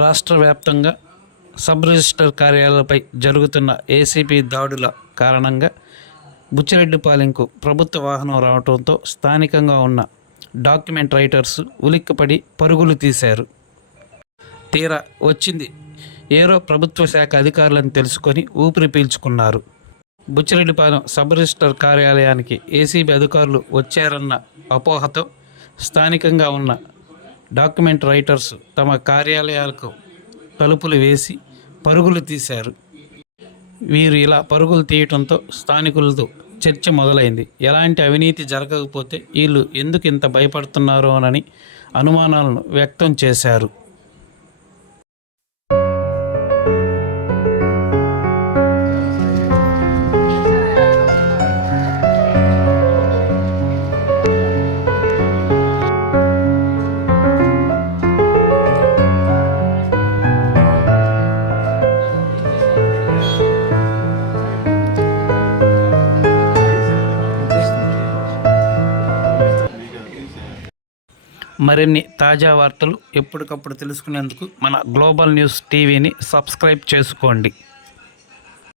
రాష్ట్ర వ్యాప్తంగా sub register కార్యాలయాలపై జరుగుతున్న ఏసీబీ దాడుల కారణంగా బుచ్చిరెడ్డిపాలెంకు ప్రభుత్వ వాహనం రావడంతో స్థానికంగా ఉన్న డాక్యుమెంట్ రైటర్స్ ఉలిక్కిపడి పరుగులు తీశారు. తీరా వచ్చింది ఏరో ప్రభుత్వ శాఖ అధికారులను తెలుసుకొని ఊపిరి పీల్చుకున్నారు. బుచ్చిరెడ్డిపాలెం సబ్ రిజిస్టర్ కార్యాలయానికి ఏసీబీ అధికారులు వచ్చారన్న అపోహతో స్థానికంగా ఉన్న డాక్యుమెంట్ రైటర్స్ తమ కార్యాలయాలకు తలుపులు వేసి పరుగులు తీశారు. వీరు ఇలా పరుగులు తీయటంతో స్థానికులతో చర్చ మొదలైంది. ఎలాంటి అవినీతి జరగకపోతే వీళ్ళు ఎందుకు ఇంత భయపడుతున్నారోనని అనుమానాలను వ్యక్తం చేశారు. మరిన్ని తాజా వార్తలు ఎప్పటికప్పుడు తెలుసుకునేందుకు మన గ్లోబల్ న్యూస్ టీవీని సబ్స్క్రైబ్ చేసుకోండి.